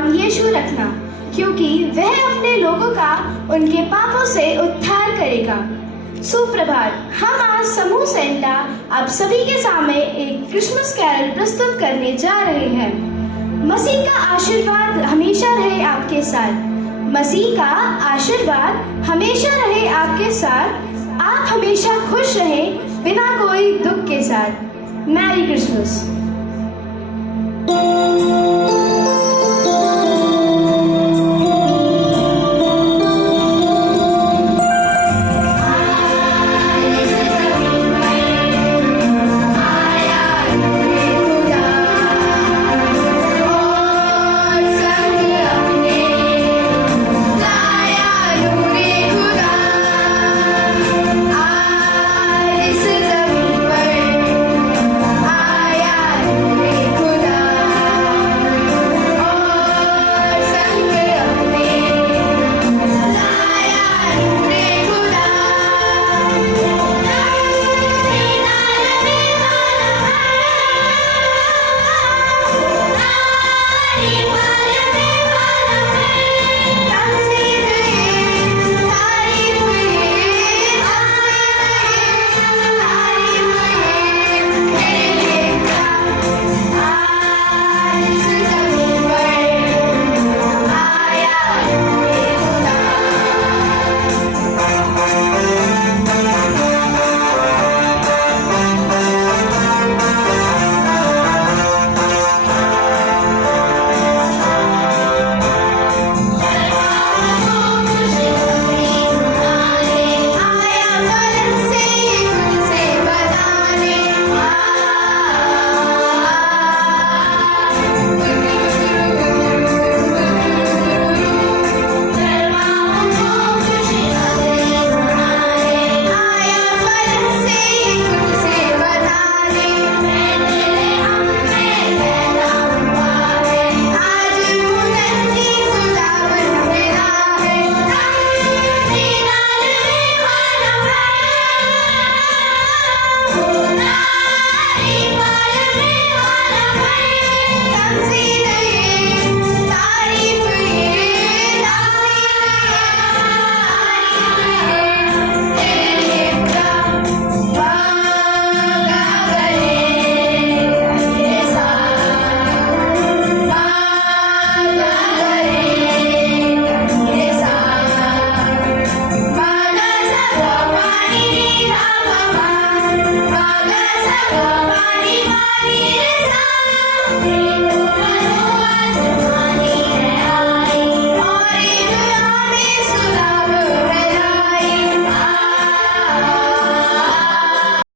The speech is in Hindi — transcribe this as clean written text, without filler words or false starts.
नाम यीशु रखना, क्योंकि वह अपने लोगों का उनके पापों से उद्धार करेगा। सुप्रभात। हम आज समूह सेंटा आप सभी के सामने एक क्रिसमस कैरल प्रस्तुत करने जा रहे हैं। मसीह का आशीर्वाद हमेशा रहे आपके साथ। मसीह का आशीर्वाद हमेशा रहे आपके साथ। आप हमेशा खुश रहें बिना कोई दुख के साथ। Merry Christmas.